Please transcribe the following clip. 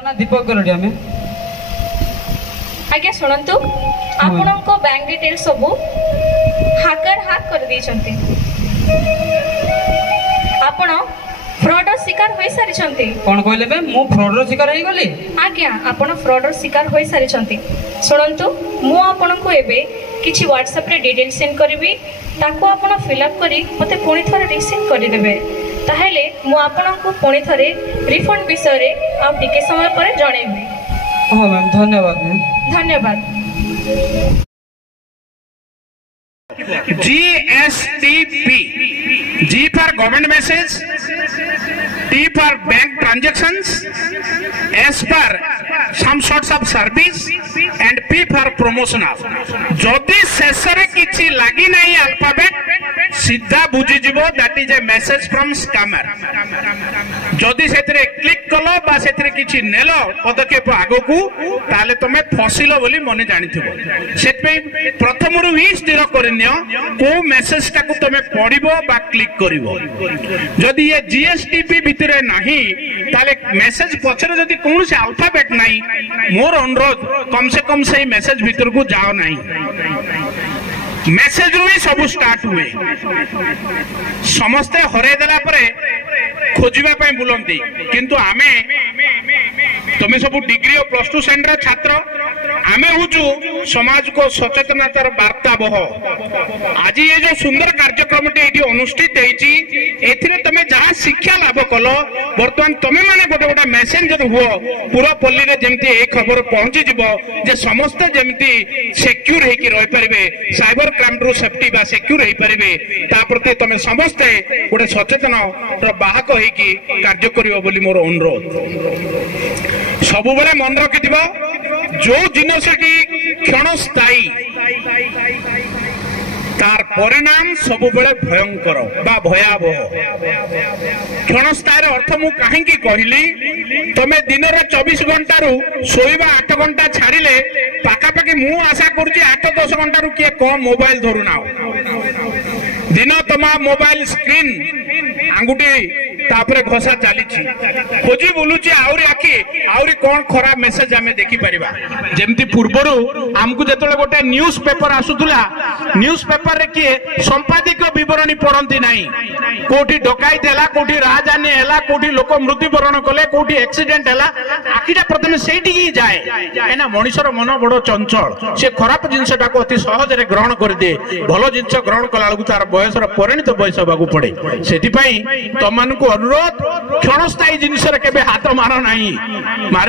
दीपक गरडिया में आज्ञा शुणु आपणको बैंक डिटेल सब हाकर हाक कर देइछन्ते आपण फ्रॉड शिकार होई सारिछन्ते। कोन कहले बे मु फ्रॉड शिकार होई गली? आज्ञा आपण फ्रॉड शिकार होई सारिछन्ते। शुणु मु आपणको एबे किछि व्हाट्सएप रे डिटेल सेंड करबी ताको आपण फिल अप करी मते पुणी थरे रिसीव करि देबे ताहेले मु आपणको पुणी थरे रिफंड विषय रे आ टिके समय पर जणैबी। हां मैम धन्यवाद मैम। धन्यवाद। GSTP G for government message, T for bank transactions, S for some sorts of service and P for promotional। जदि शेषरे किछि लागि नाही अल्फाबेट सीधा बुझी जिवो that is a message from scammer. जदि सेतरे क्लिक कलो बा सेतरे किछि नेलो पदक्षेप आगो को ताले तमे फसिलो बोली मने जानिथिबो। सेतपे प्रथमरु ही स्थिर करनियो को मेसेज टाकू तमे पढिबो बा क्लिक करिवो। जदि ये जीएसटीपी भितरे नाही ताले मेसेज पछरे जदि कोनसे अल्फाबेट नाही मोर अनुरोध कम से कम सही मेसेज भीतर को जाओ नहीं। मेसेज रू ही सब स्टार्ट हुए समस्ते हरे देला परे खोजिबा पय बुलंती किंतु आमे तुम सब डिग्री और प्लस टू सेंटर छात्र आमे हुचु समाज को सचेतनतार वार्ता बह। आज ये जो सुंदर कार्यक्रम अनुष्ठित होती तमे जहाँ शिक्षा लाभ कल बर्तमान तमे माने गोटे गोटे मेसेज हुआ पूरा पल्ली रे जेमती ए खबर पहुंची जीव जे समस्त जेमती सिक्योर हेकी रहि परिबे साइबर क्राइम रो सेफ्टी बा सिक्योर हेई परिबे ता प्रति तमे समस्ते गोटे सचेतन बाहक हेकी कार्य करिवो बोली मोर अनुरोध। सबु बेले मन रखिथिबो जो जिनसटी क्षणस्थायी तार परिणाम सब बेले भयंकर बा भयावह। क्षणस्थायी अर्थ मु काहे की कहली तमे दिन रे 24 घंटा रु सोइबा 8 घंटा छाड़िले पाखा पाखी मु आशा करूची 8-10 घंटा रु किए कम मोबाइल धरु ना दिन तमा मोबाइल स्क्रीन आंगुठी तापरे घोषा चली खोजी बुलूची आउरी आखि आउरी कौन खराब मेसेज आमे देखि परिबा। जेमती पूर्वरु हमकु जेतले गोटे न्यूज पेपर आसुतुला न्यूज पेपर रे किए संपादकीय विवरणी पढ़ंती नाही कोठी डकाइत हैला कोठी राजधानी हैला कोठी लोक मृत्युवरण कले कोठी एक्सीडेंट हैला आखिटा प्रथमे सेठी ही जाए एना मनुष्यर मन बड़ चंचल से खराब जिंसटा को अति सहज रे ग्रहण कर दे भलो जिंस ग्रहण कला लगु तार बयसर परिणत बयस बागु पड़े। सेठी पई तमन को अनुरोध क्षणस्थायी जिनिस रे केबे हाथ मारो नाही मार